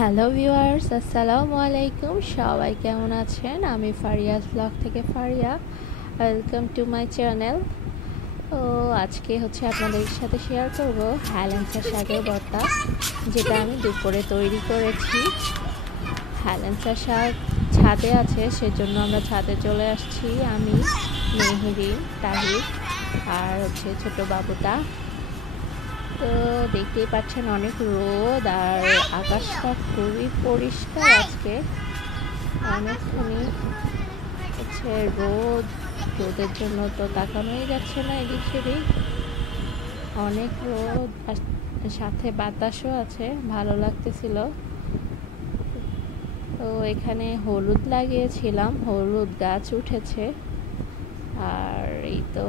Hello viewers, আসসালামু আলাইকুম। সবাই কেমন আছেন? আমি ফারিয়াস ব্লগ থেকে Faria. Welcome to my channel. তো আজকে আপনাদের সাথে শেয়ার করব হেলেঞ্চা শাকের ভর্তা, যেটা আমি দুপুরে তৈরি করেছি। হেলেঞ্চা শাক ছাদে আছে, সেজন্য আমরা ছাদে চলে আসছি। আমি, মেহেরিন, তাহির আর ছোট বাবুটা। তো দেখতেই পাচ্ছেন অনেক রোদ, আর আকাশটা খুবই পরিষ্কার আজকে। অনেকখানি রোদের জন্য তো তাকানোই যাচ্ছে না এদিক সেদিক। অনেক রোদ, আর সাথে বাতাসও আছে, ভালো লাগতেছিল। তো এখানে হলুদ লাগিয়েছিলাম, হলুদ গাছ উঠেছে। আর এই তো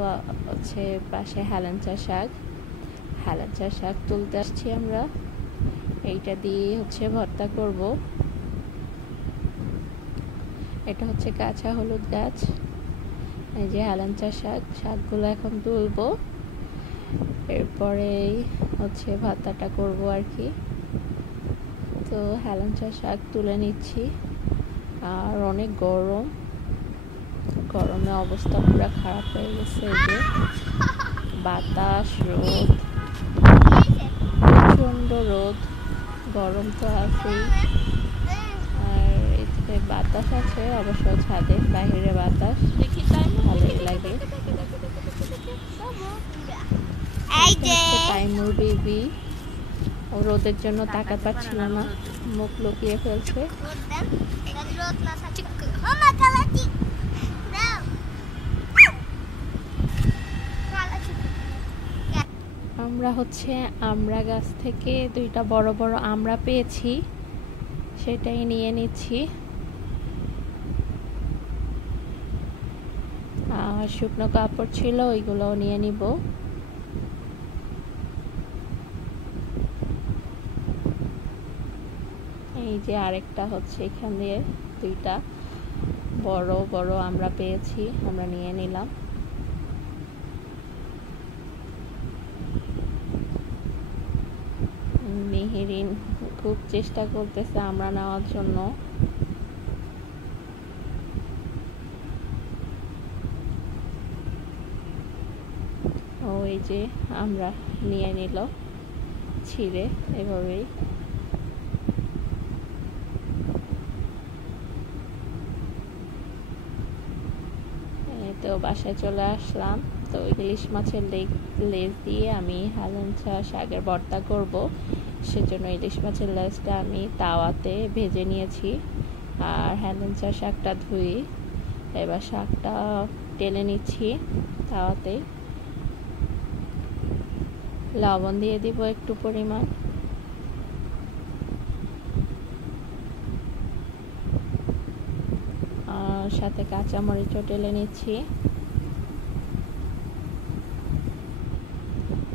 পাশে হেলেঞ্চা শাক তুলতে আসছি আমরা। এইটা দিয়ে ভর্তা করব। এটা কাঁচা হলুদ গাছ। এই যে হেলেঞ্চা শাকগুলো এখন তুলবো, এরপরে ভর্তাটা করব আর কি। তো হেলেঞ্চা শাক তুলে নিচ্ছি। আর অনেক গরমে অবস্থা পুরো খারাপ হয়ে গেছে। এই যে বাতাস, রোদ, প্রচণ্ড রোদ, গরম তো আছেই। আর এদিকে বাতাস আছে অবশ্য, ছাদে বাইরে বাতাস ভালোই লাগে। তাইমুর বেবি ও রোদের জন্য তাকাতে পারছিল না, মুখ লুকিয়ে ফেলছে। আমরা আমড়া গাছ থেকে 2টা বড় বড় আমড়া পেয়েছি, সেটাই নিয়ে নিচ্ছি। আর শুকনো কাপড় ছিল, ওইগুলোও নিয়ে নিব। এই যে আরেকটা এখান দিয়ে 2টা বড় বড় আমরা পেয়েছি, আমরা নিয়ে নিলাম। মেহেরিন খুব চেষ্টা করতেছে আমরা নেওয়ার জন্য। ওই যে আমরা নিয়ে নিল ছিঁড়ে এভাবেই। তো বাসায় চলে আসলাম। তো ইলিশ মাছের লেজ দিয়ে আমি হেলেঞ্চা শাকের ভর্তা করব। সেজন্য ইলিশ মাছের লেজটা আমি তাওয়াতে ভেজে নিয়েছি। আর হেলেঞ্চা শাকটা ধুই, এবার শাকটা টেলে নিচ্ছি তাওয়াতে। লবণ দিয়ে দিব একটু পরিমাণ। আর সাথে কাঁচামরিচও টেলে নিচ্ছি।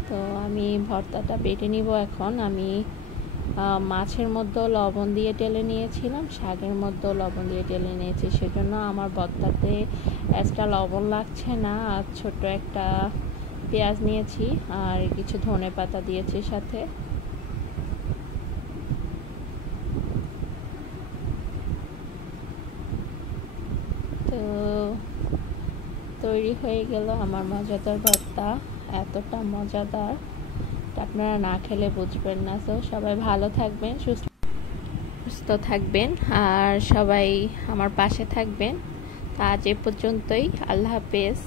তো আমি ভর্তাটা বেটে নিব এখন। আমি মাছের মধ্যেও লবণ দিয়ে টেলে নিয়েছিলাম, শাকের মধ্যেও লবণ দিয়ে টেলে নিয়েছি, সেজন্য আমার ভর্তাতে এক্সট্রা লবণ লাগছে না। আর ছোট একটা পেঁয়াজ নিয়েছি, আর কিছু ধনেপাতা দিয়েছি সাথে। তো তৈরি হয়ে গেল আমার মজাদার ভর্তা। এতটা মজাদার, আপনারা না খেলে বুঝবেন না। তো সবাই ভালো থাকবেন, সুস্থ থাকবেন, আর সবাই আমার পাশে থাকবেন। আজ এ পর্যন্তই। আল্লাহ হাফেজ।